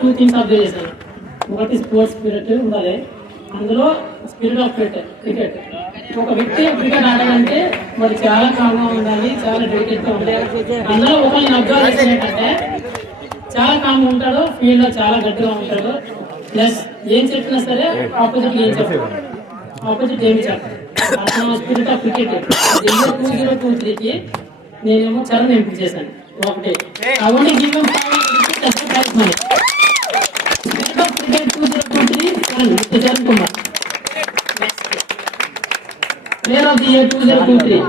Two things observe చేశాను. ఒకటి sports spirit ఉండాలి, అందులో స్పిరిట్ ఆఫ్ క్రికెట్. ఒక వ్యక్తి క్రికెట్ ఆడాలంటే వాడు చాలా కామ్గా ఉండాలి, చాలా డెడికేట్గా ఉండాలి. అందులో ఒకళ్ళు నేను అబ్జర్వ్ చేసిన ఏంటంటే చాలా కామ్గా ఉంటాడు, ఫీల్డ్లో చాలా గట్టిగా ఉంటాడు. ప్లస్ ఏం చెప్పినా సరే ఆపోజిట్ ఏం చెప్పాడు, ఆపోజిట్ ఏమి చెప్పాడు. స్పిరిట్ ఆఫ్ క్రికెట్ 2023కి నేనేమో చరణ్ ఎంపిక చేశాను. ఒకటి అవన్నీ give prize money. Spirit of cricket 2023 Charan Kumar. Player of the year 2023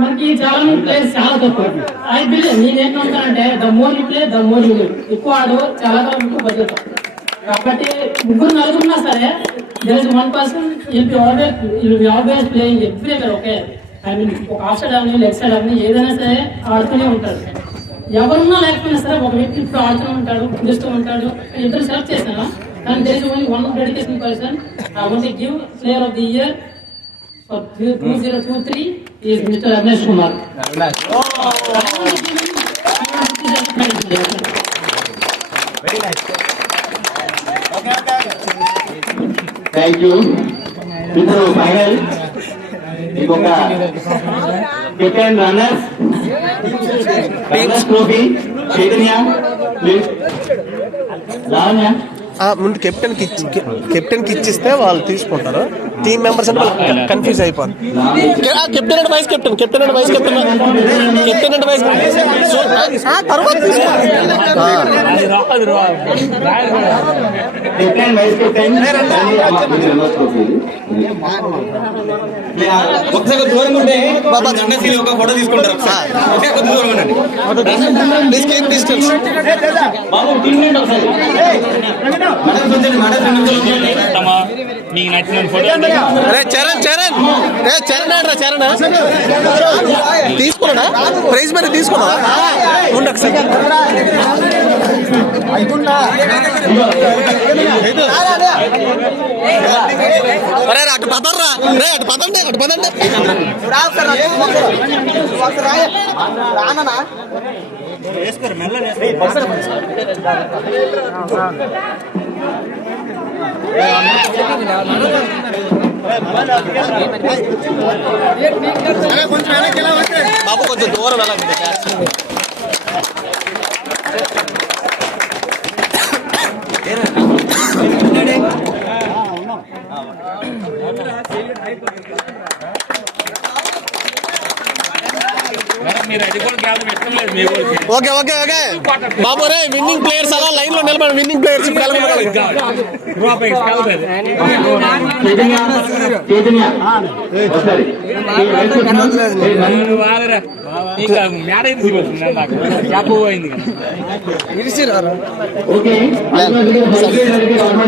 మనకి చాలా మంది ప్లేయర్స్ చాలా తక్కువ. ఐ బిలీవ్ నేనేంటంటే the more you play the more you win. ఎక్కువ ఆడు చాలా కాలం ఎక్కువ బడ్జెట్. కాబట్టి ముగ్గురు నలుగురున్నా సరే there is one person will be always playing everywhere. Okay, I mean ఒక ఆఫ్ సైడ్ అవని లెగ్ సైడ్ అవని ఏదైనా సరే ఆడుతూనే ఉంటాడు. ఎవరున్నా లేకపోయినా సరే ఒక వ్యక్తి ఇప్పుడు ఆడుతూ ఉంటాడు, పిలుస్తూ ఉంటాడు. ఇద్దరు సెలెక్ట్ చేశాను, కానీ there is only one dedication person. I want to give player of the year for 2023 is Mr. Ramesh Kumar. Very nice. Thank you. મિત્રો ફાઇનલ ఇంకొక captain runners trophy Chaitanya please. Lavanya ముందు కెప్టెన్ కి ఇచ్చిస్తే వాళ్ళు తీసుకుంటారు. టీమ్ మెంబర్స్ అంటే confuse అయిపోతుంది. Captain and vice captain, captain and vice captain, captain and vice తర్వాత కెప్టెన్ వైస్ కెప్టెన్ ఒకసారి దూరం ఉంటే బాబా దండశీలి ఒక ఫోటో తీసుకుంటారు. దూరం ఉండండి బాబు. టీం నుండి ఒకసారి చరణ్ చరణ్ చరణ్ ఆడరా చరణ్ తీసుకున్నాడా ప్రైజ్ మరి తీసుకున్నా ఉండకు సార్. అరే అటు పదర్రా, రే అటు పదండి, అటు పదండి. బాబు కొంచెం దూరం వెళ్ళండి. ఓకే ఓకే ఓకే బాబు రే విన్నింగ్ ప్లేయర్స్ అలా లైన్ లో నిలబడి విన్నింగ్ ప్లేయర్స్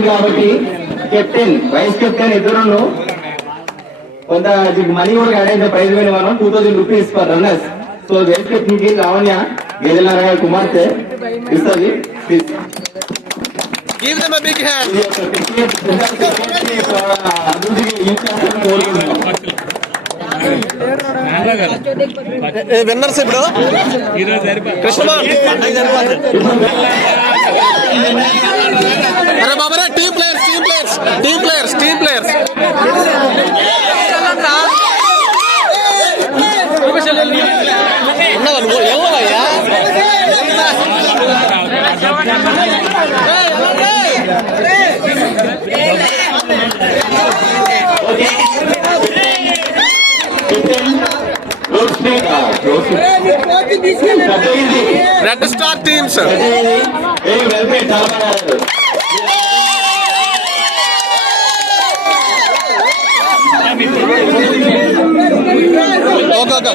కాబట్టి కెప్టెన్ వైస్ కెప్టెన్ ఇద్దరు కొంత మనీ కూడా యాడ్ అయిన ప్రైజ్ మనీ మనం 2000 rupees for runners. So vice captain కి లావణ్య గేదెలారాయ కుమార్తె ఇస్తుంది. Give them a big hand. Winners ఇప్పుడు కృష్ణమోహన్. అరే బాబరే team players, team players, team players, team players. ఉన్నావా నువ్వు? వెళ్ళవయ్యా. Red star teams okay